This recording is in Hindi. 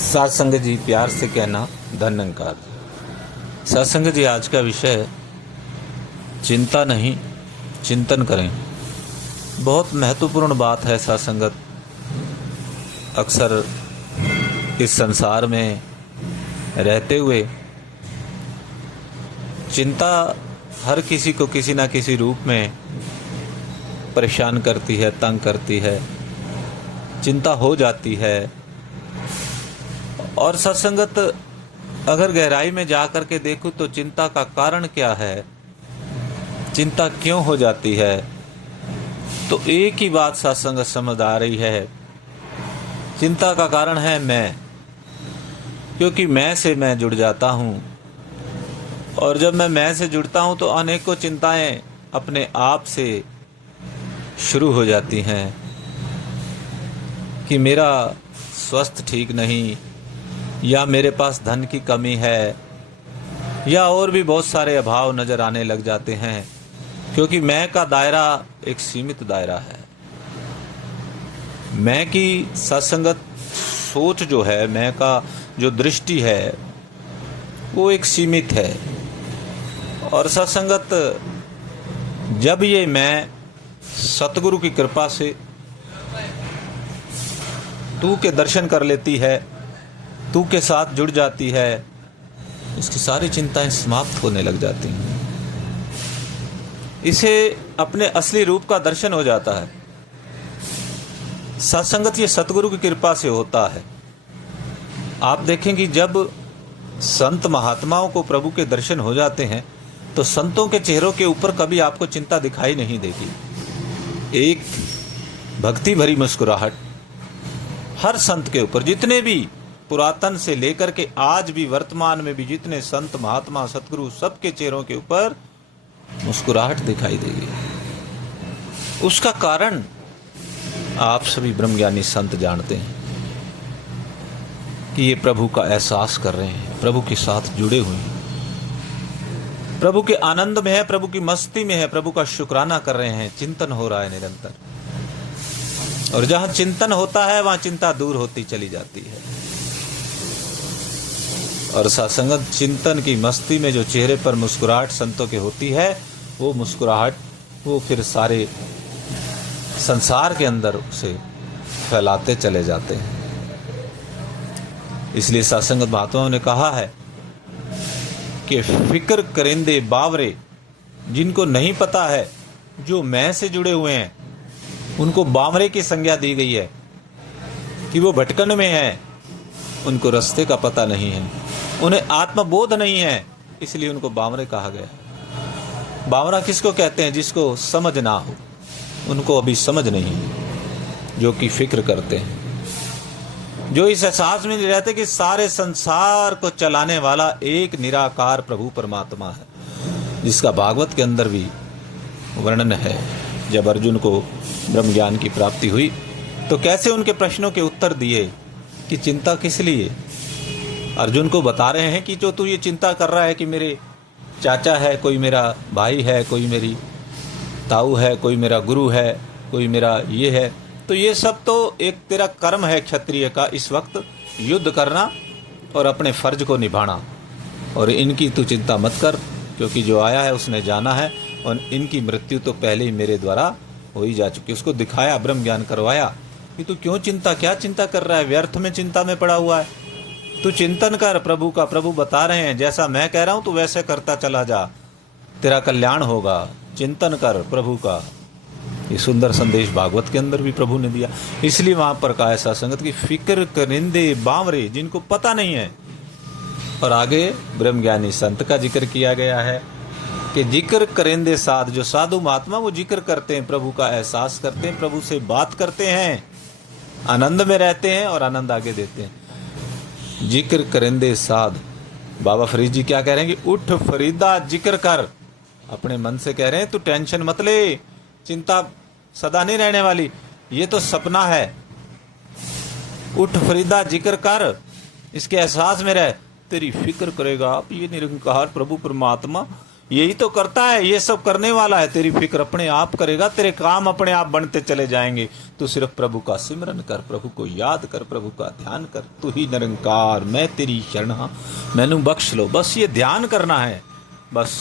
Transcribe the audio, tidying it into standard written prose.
सत्संग जी, प्यार से कहना धन्यकार। सत्संग जी, आज का विषय है चिंता नहीं, चिंतन करें। बहुत महत्वपूर्ण बात है सत्संगत। अक्सर इस संसार में रहते हुए चिंता हर किसी को किसी ना किसी रूप में परेशान करती है, तंग करती है, चिंता हो जाती है। और सत्संगत अगर गहराई में जा कर के देखूं तो चिंता का कारण क्या है, चिंता क्यों हो जाती है, तो एक ही बात सत्संगत समझ आ रही है। चिंता का कारण है मैं, क्योंकि मैं से मैं जुड़ जाता हूँ। और जब मैं से जुड़ता हूँ तो अनेकों चिंताएं अपने आप से शुरू हो जाती हैं कि मेरा स्वास्थ्य ठीक नहीं, या मेरे पास धन की कमी है, या और भी बहुत सारे अभाव नज़र आने लग जाते हैं, क्योंकि मैं का दायरा एक सीमित दायरा है। मैं की सत्संगत सोच जो है, मैं का जो दृष्टि है वो एक सीमित है। और सत्संगत जब ये मैं सतगुरु की कृपा से तू के दर्शन कर लेती है, तू के साथ जुड़ जाती है, इसकी सारी चिंताएं समाप्त होने लग जाती हैं। इसे अपने असली रूप का दर्शन हो जाता है। सत्संगत ये सतगुरु की कृपा से होता है। आप देखेंगे जब संत महात्माओं को प्रभु के दर्शन हो जाते हैं तो संतों के चेहरों के ऊपर कभी आपको चिंता दिखाई नहीं देगी। एक भक्ति भरी मुस्कुराहट हर संत के ऊपर, जितने भी पुरातन से लेकर के आज भी वर्तमान में भी जितने संत महात्मा सतगुरु, सबके चेहरों के ऊपर मुस्कुराहट दिखाई देगी। उसका कारण आप सभी ब्रह्मज्ञानी संत जानते हैं कि ये प्रभु का एहसास कर रहे हैं, प्रभु के साथ जुड़े हुए हैं, प्रभु के आनंद में है, प्रभु की मस्ती में है, प्रभु का शुक्राना कर रहे हैं, चिंतन हो रहा है निरंतर। और जहां चिंतन होता है वहां चिंता दूर होती चली जाती है। और सत्संगत चिंतन की मस्ती में जो चेहरे पर मुस्कुराहट संतों की होती है, वो मुस्कुराहट वो फिर सारे संसार के अंदर उसे फैलाते चले जाते हैं। इसलिए सत्संगत महात्माओं ने कहा है कि फिक्र करेंदे बावरे, जिनको नहीं पता है, जो मैं से जुड़े हुए हैं, उनको बावरे की संज्ञा दी गई है कि वो भटकन में है, उनको रास्ते का पता नहीं है, उन्हें आत्मबोध नहीं है, इसलिए उनको बावरे कहा गया। बावरा किसको कहते हैं? जिसको समझ ना हो, उनको अभी समझ नहीं, जो कि फिक्र करते हैं, जो इस एहसास में रहते कि सारे संसार को चलाने वाला एक निराकार प्रभु परमात्मा है, जिसका भागवत के अंदर भी वर्णन है। जब अर्जुन को ब्रह्म ज्ञान की प्राप्ति हुई तो कैसे उनके प्रश्नों के उत्तर दिए कि चिंता किस लिए। अर्जुन को बता रहे हैं कि जो तू ये चिंता कर रहा है कि मेरे चाचा है, कोई मेरा भाई है, कोई मेरी ताऊ है, कोई मेरा गुरु है, कोई मेरा ये है, तो ये सब तो एक तेरा कर्म है क्षत्रिय का, इस वक्त युद्ध करना और अपने फर्ज को निभाना। और इनकी तू चिंता मत कर, क्योंकि जो आया है उसने जाना है, और इनकी मृत्यु तो पहले ही मेरे द्वारा हो ही जा चुकी। उसको दिखाया, ब्रह्म ज्ञान करवाया कि तू क्यों चिंता, क्या चिंता कर रहा है, व्यर्थ में चिंता में पड़ा हुआ है, तू चिंतन कर प्रभु का। प्रभु बता रहे हैं जैसा मैं कह रहा हूँ तो वैसे करता चला जा, तेरा कल्याण होगा, चिंतन कर प्रभु का। ये सुंदर संदेश भागवत के अंदर भी प्रभु ने दिया। इसलिए वहां पर कहा ऐसा संगत की फिक्र करेंदे बावरे, जिनको पता नहीं है। और आगे ब्रह्मज्ञानी संत का जिक्र किया गया है कि जिक्र करेंदे साध, जो साधु महात्मा वो जिक्र करते हैं, प्रभु का एहसास करते हैं, प्रभु से बात करते हैं, आनंद में रहते हैं और आनंद आगे देते हैं। जिक्र करेंदे साध, बाबा फरीद जी क्या कह रहे हैं कि उठ फरीदा जिक्र कर। अपने मन से कह रहे हैं तू टेंशन मत ले, चिंता सदा नहीं रहने वाली, ये तो सपना है। उठ फरीदा जिक्र कर, इसके एहसास में रह, तेरी फिक्र करेगा आप ये निरंकार प्रभु परमात्मा, यही तो करता है, ये सब करने वाला है। तेरी फिक्र अपने आप करेगा, तेरे काम अपने आप बनते चले जाएंगे। तू सिर्फ प्रभु का सिमरन कर, प्रभु को याद कर, प्रभु का ध्यान कर। तू ही निरंकार, मैं तेरी शरण, मैनू बख्श लो। बस ये ध्यान करना है, बस